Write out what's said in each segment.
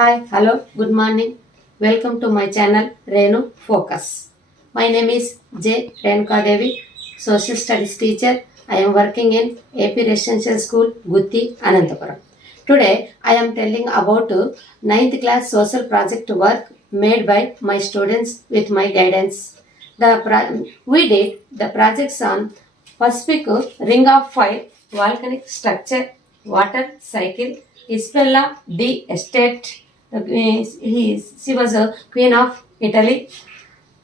Hi, hello, good morning. Welcome to my channel Renu Focus. My name is J. Renuka Devi, Social Studies teacher. I am working in AP Residential School, Gutti, Anantapuram. Today, I am telling about 9th class social project work made by my students with my guidance. We did the projects on Pacific Ring of Fire, volcanic structure, water cycle, Isabella D. Estate. She was a queen of Italy,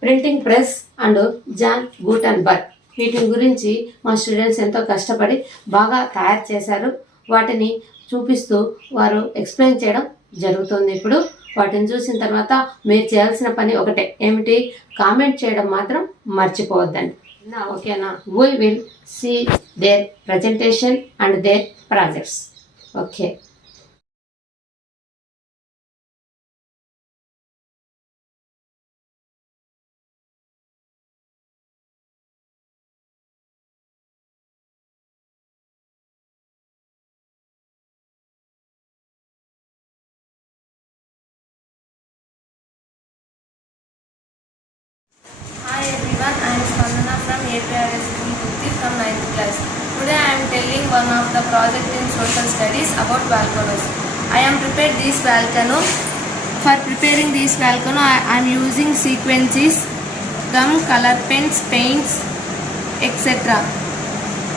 printing press and John Gutenberg. వీటి గురించి మా students ఎంతో కష్టపడి బాగా తయారు చేశారు. వాటిని చూపిస్తూ వారు ఎక్స్ప్లెయిన్ చేయడం జరుగుతుంది. ఇప్పుడు వాటిని చూసిన తర్వాత మీరు చేయాల్సిన పని ఒకటే, ఏమిటి? కామెంట్ చేయడం మాత్రం మర్చిపోవద్దండి. ఓకేనా? We will see their presentation and their projects. Okay. Hi everyone, I am Spandana from APRS School Gutti from 9th class. Today I am telling one of the project in social studies about volcanoes. I am prepared this volcano. For preparing this volcano, I am using sequences, gum, color pens, paints, etc.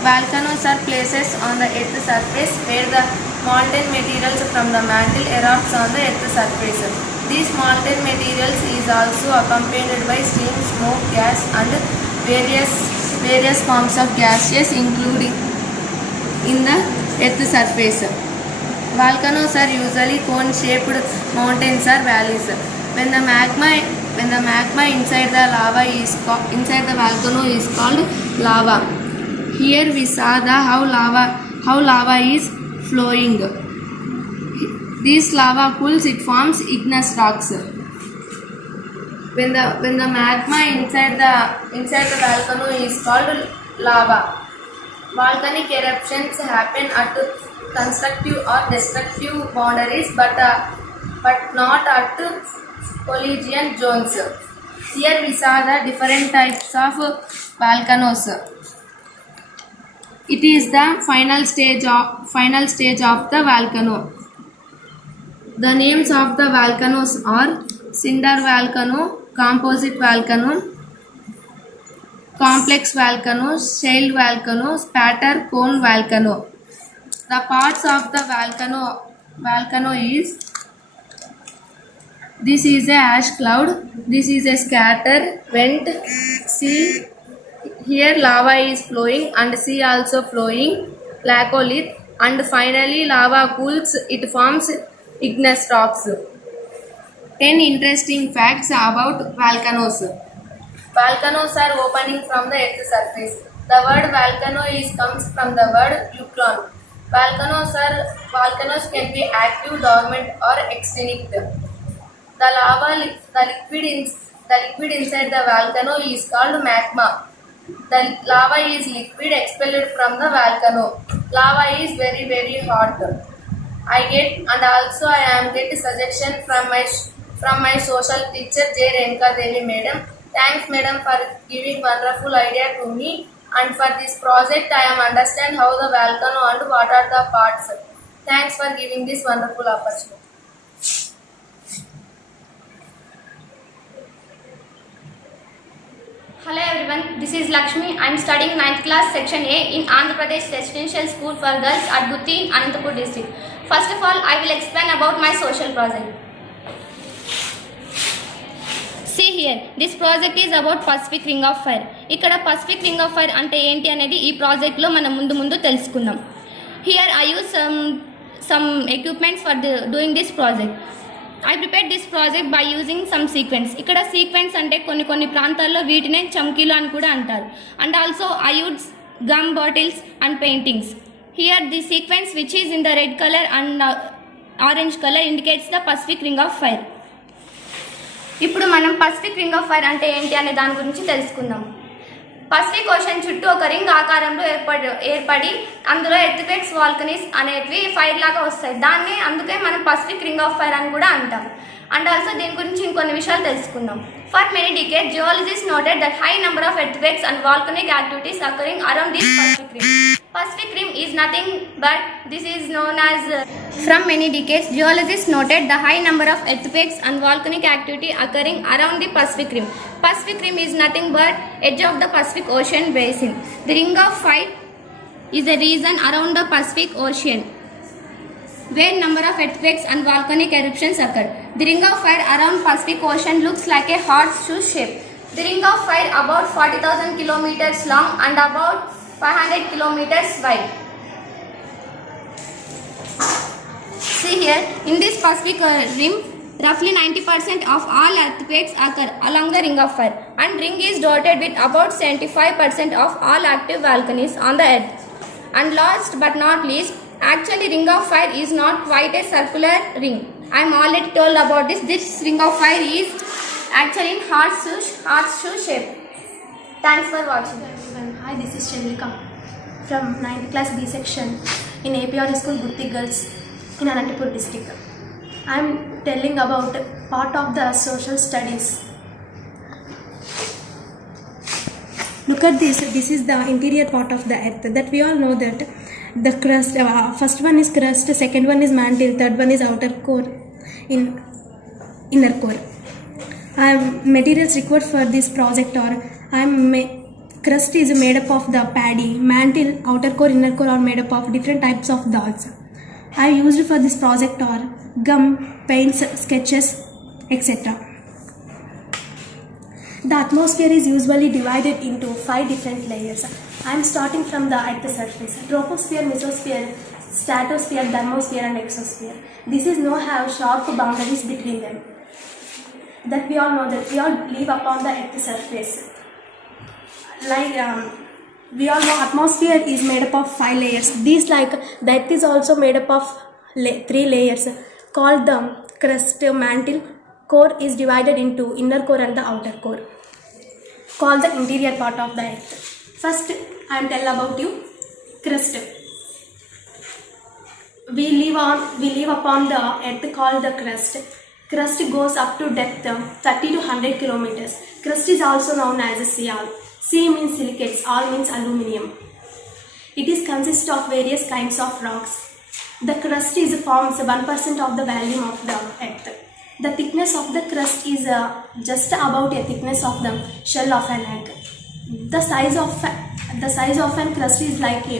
Volcanoes are places on the earth's surface where the molten materials from the mantle erupts on the earth's surface. These molten materials is also accompanied by steam, smoke, gas and various forms of gases including in the earth's surface. Volcanoes are usually cone-shaped mountains or valleys. When the magma inside the volcano is called lava. Here we saw how lava is flowing. This lava cools, it forms igneous rocks. When the magma inside the volcano is called lava. Volcanic eruptions happen at constructive or destructive boundaries, but not at collision zones. Here we saw the different types of volcanoes. It is the final stage of the volcano. The names of the volcanoes are cinder volcano, composite volcano, complex volcano, shale volcano, spatter cone volcano. The parts of the volcano is: this is a ash cloud, this is a scatter vent, sea. Here lava is flowing and sea also flowing, laccolith, and finally lava cools, it forms igneous rocks. 10 interesting facts about volcanoes. Volcanoes are opening from the earth's surface. The word volcano comes from the word Yukon. Volcanoes can be active, dormant, or extinct. The liquid inside the volcano is called magma. The lava is liquid expelled from the volcano. Lava is very, very hot. I am get suggestion from my social teacher J. Renuka Devi madam. Thanks madam for giving wonderful idea to me, and for this project I am understand how the volcano and what are the parts. Thanks for giving this wonderful opportunity. Hello everyone, this is Lakshmi. I am studying 9th class section A in Andhra Pradesh Residential School for Girls at Gutti in Anantapur district. First of all, I will explain about my social project. See here, this project is about Pacific Ring of Fire. ఇక్కడ Pacific Ring of Fire అంటే ఏంటి అనేది ఈ project లో మనం ముందు తెలుసుకుందాం. Here I use some equipments for doing this project. I prepared this project by using some sequence. ఇక్కడ సీక్వెన్స్ అంటే కొన్ని ప్రాంతాల్లో వీటినే చమ్కీలు అని కూడా అంటారు. And also I use gum bottles and paintings. Here the sequence which is in the red color and orange color indicates the Pacific Ring of Fire. ఇప్పుడు మనం Pacific Ring of Fire అంటే ఏంటి అనే దాని గురించి తెలుసుకుందాం. పసిఫిక్ ఓషన్ చుట్టూ ఒక రింగ్ ఆకారంలో ఏర్పడి అందులో ఎర్త్క్వేక్స్ వాల్కనీస్ అనేటివి ఫైర్ లాగా వస్తాయి. దాన్ని అందుకే మనం పసిఫిక్ రింగ్ ఆఫ్ ఫైర్ అని కూడా అంటాం. అండ్ ఆల్సో దీని గురించి ఇంకొన్ని విషయాలు తెలుసుకుందాం. For many decades geologist noted that high number of earthquakes and volcanic activities occurring around this Pacific Rim. Pacific Rim is nothing but this is known as from many decades geologists noted the high number of earthquakes and volcanic activity occurring around the Pacific Rim. Pacific Rim is nothing but edge of the Pacific Ocean basin. The Ring of Fire is a region around the Pacific Ocean where number of earthquakes and volcanic eruptions occur. The Ring of Fire around Pacific Ocean looks like a horseshoe shape. The Ring of Fire about 40,000 kilometers long and about 500 kilometers wide. See here, in this Pacific Rim, roughly 90% of all earthquakes occur along the Ring of Fire, and ring is dotted with about 75% of all active volcanoes on the earth. And last but not least, actually Ring of Fire is not quite a circular ring. I am already told about this. This Ring of Fire is actually in horseshoe shape. Thanks for watching. Hi, this is Chandrika from 9th class B section in APR School, Gutti Girls in Anantapur district. I am telling about part of the social studies. Look at this. This is the interior part of the earth that we all know that the crust, first one is crust, second one is mantle, third one is outer core, inner core. Materials required for this project are crust is made up of the paddy, mantle, outer core, inner core are made up of different types of dolls. I used for this project are gum, paints, sketches, etc. The atmosphere is usually divided into 5 different layers. I am starting from the earth surface: troposphere, mesosphere, stratosphere, thermosphere and exosphere. This is no have sharp boundaries between them. That we all know that we all live upon the earth surface. Like we all know atmosphere is made up of 5 layers. These like the earth is also made up of 3 layers called the crust, mantle. Core is divided into inner core and the outer core, called the interior part of the earth. First, I am tell about you crust. We live upon the earth called the crust. Crust goes up to depth 30 to 100 kilometers. Crust is also known as a sial. C means silicates, all means aluminium. It is consists of various kinds of rocks. The crust is forms 1% of the volume of the earth. The thickness of the crust is just about a thickness of the shell of an egg. The size of an crust is like a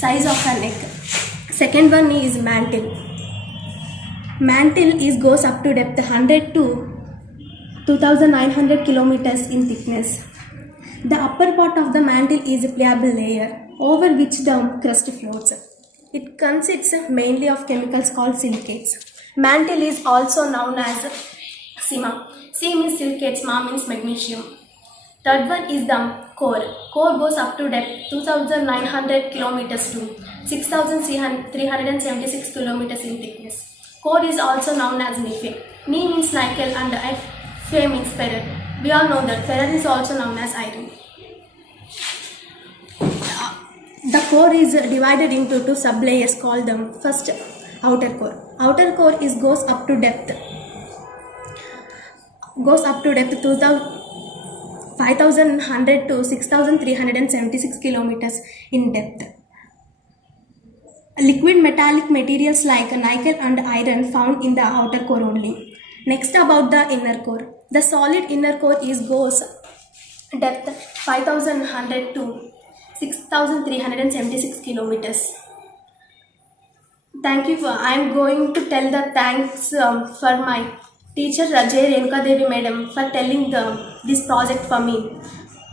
size of an egg. Second one is mantle. Mantle goes up to depth 100 to 2900 kilometers in thickness. The upper part of the mantle is a pliable layer over which the crust floats. It consists mainly of chemicals called silicates. Mantle is also known as SiMa. C means silicates, Ma means magnesium. Third one is the core. Core goes up to depth 2900 kilometers to 6376 kilometers in thickness. Core is also known as Nife. Ni means nickel and Fe means ferret. We all know that ferret is also known as iron. The core is divided into 2 sublayers called the first outer core. Outer core goes up to depth 5100 to 6376 kilometers in depth. Liquid metallic materials like nickel and iron found in the outer core only. Next, about the inner core. The solid inner core goes depth 5100 to 6376 kilometers. Thank you. I am going to tell the thanks for my teacher J. Renuka Devi Madam for telling this project for me.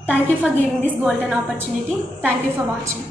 Thank you for giving this golden opportunity. Thank you for watching.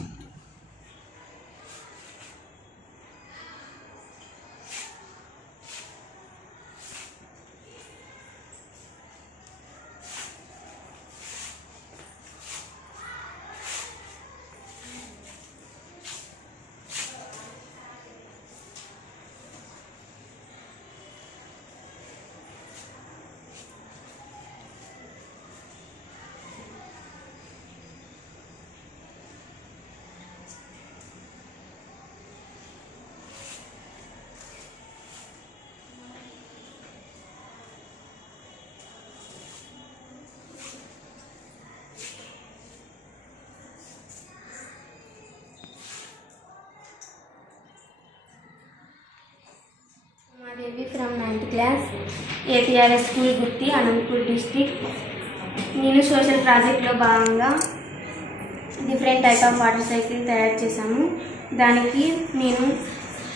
Devi from 9th class, APRS school Gutti Anantapur district. నేను social ప్రాజెక్ట్లో భాగంగా different type of water cycle తయారు చేశాము. దానికి నేను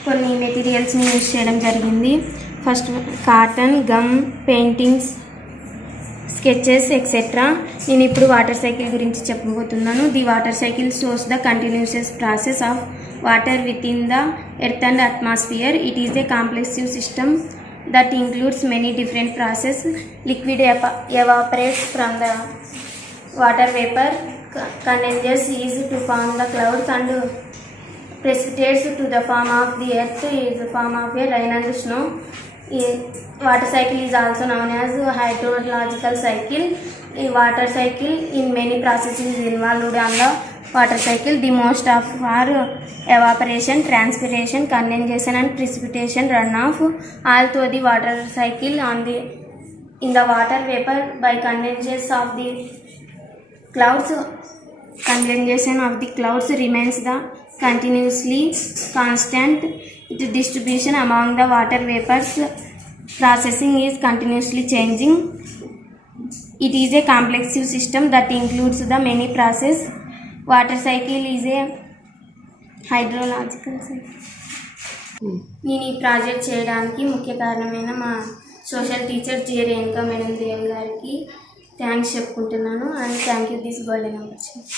కొన్ని మెటీరియల్స్ని use చేయడం జరిగింది. First cotton, gum, paintings, sketches etcetera. నేను ఇప్పుడు వాటర్ సైకిల్ గురించి చెప్పబోతున్నాను. The water cycle shows the continuous process of water within the earth and atmosphere. It is a complex system that includes many different processes. Liquid evaporates from the water vapor, condenses is to form the clouds, and precipitates to the form of the earth is the form of a rain and snow. Water cycle is also known as hydrological cycle. A water cycle in many processes is involved on the water cycle. The most of are evaporation, transpiration, condensation and precipitation runoff. Although the water cycle in the water vapor by condensation of the clouds remains the continuously constant. The distribution among the water vapors processing is continuously changing. It is a complex system that includes the many processes. Water cycle is a hydrological cycle. నేను ఈ project చేయడానికి ముఖ్య కారణమైన మా social teacher జే Renuka madam Dev గారికి thanks చెప్పుకుంటున్నాను. And thank you this golden opportunity.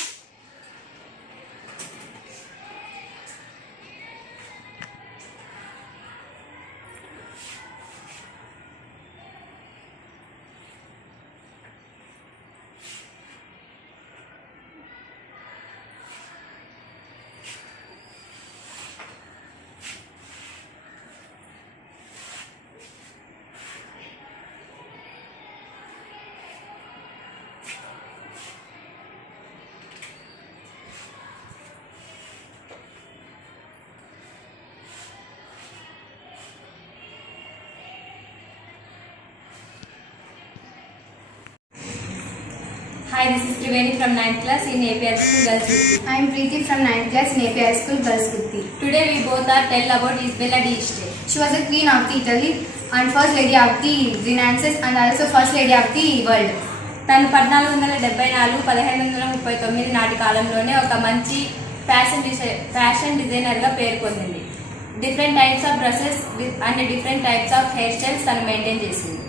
Hi, this is Triveni from 9th class in APR School Girls Gutti. I am Preeti from 9th class in APR School Girls Gutti. Today we both are tell about Isabella d'Este. She was the queen of the Italy and first lady of the Renaissance and also first lady of the world. తను 1474-1539 నాటి కాలంలోనే ఒక మంచి fashion డిజైనర్గా పేరు పొందింది. Different types of dresses and different types of hairstyles తను maintain చేసింది.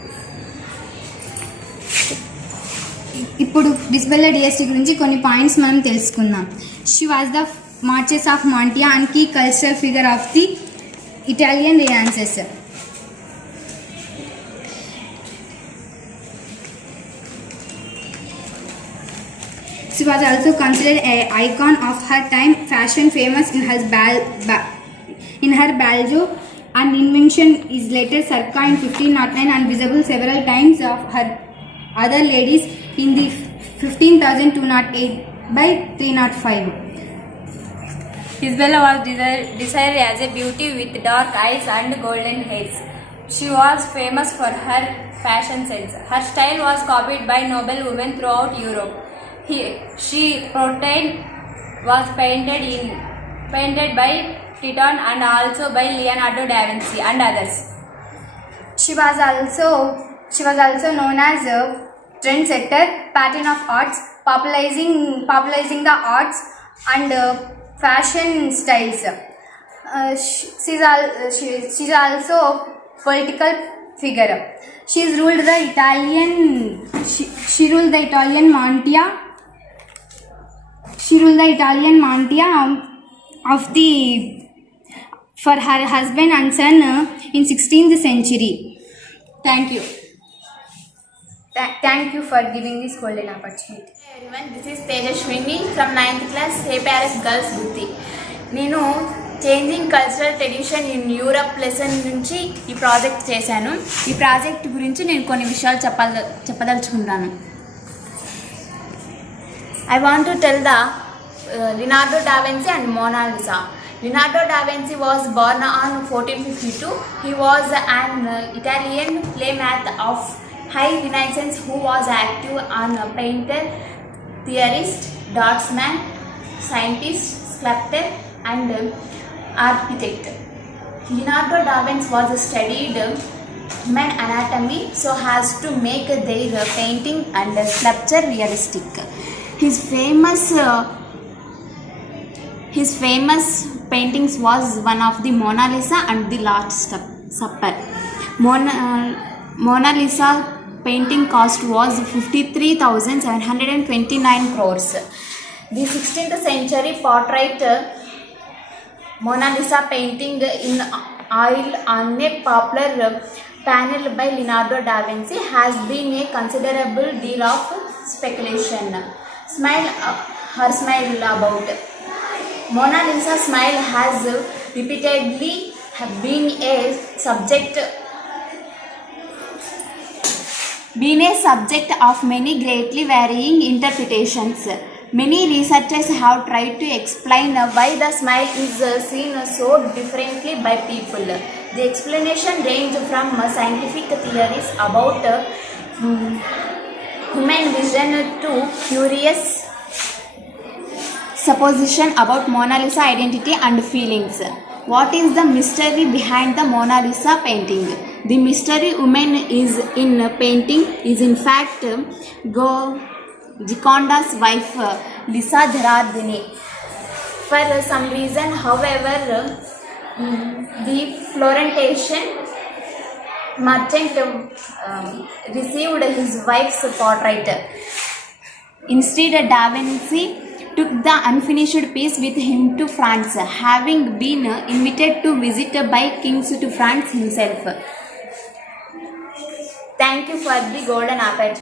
ఇప్పుడు ఇజబెల్లా డిఎస్టీ గురించి కొన్ని పాయింట్స్ మనం తెలుసుకుందాం. She was the marchesa of Mantua and key cultural figure of the Italian Renaissance. She was also considered an icon of her time, fashion famous in her baljo and invention is later circa in 1509 and visible several times of her other ladies in the 15,208 by 305. Isabella was desired as a beauty with dark eyes and golden hairs. She was famous for her fashion sense. Her style was copied by noble women throughout Europe. She portrait was painted by Titian and also by Leonardo da Vinci and others. She was also known as a trendsetter, patron of arts, popularizing the arts and fashion styles. She's also a political figure. She ruled the Italian Mantia for her husband and son in 16th century. Thank you. Thank you for giving this golden opportunity. Hey everyone, this is Tejashwini from 9th class APRS Girls Gutti. నేను changing cultural tradition in Europe lesson నుంచి ఈ project చేశాను. ఈ project గురించి నేను కొన్ని విషయాలు చెప్పదలుచుకుంటాను. I want to tell the Leonardo da Vinci and Mona Lisa. Leonardo da Vinci was born on 1452. He was an Italian playmat of high Renaissance who was active on a painter, theorist, draftsman, scientist, sculptor and architect. Leonardo da Vinci was studied human anatomy so as to make their painting and sculpture realistic. His famous paintings was one of the Mona Lisa and the Last Supper. Mona Lisa painting cost was 53,729 crores. The 16th century portrait Mona Lisa painting in oil on a popular panel by Leonardo da Vinci has been a considerable deal of speculation. Her smile about Mona Lisa's smile has repeatedly been a subject of many greatly varying interpretations. Many researchers have tried to explain why the smile is seen so differently by people. The explanation range from scientific theories about human vision to curious supposition about Mona Lisa identity and feelings. What is the mystery behind the Mona Lisa painting? The mystery woman is in painting is in fact Gioconda's wife, Lisa Gherardini. For some reason, however, the Florentine merchant received his wife's portrait. Instead, Da Vinci took the unfinished piece with him to France, having been invited to visit by kings to France himself. Thank you for the golden opportunity.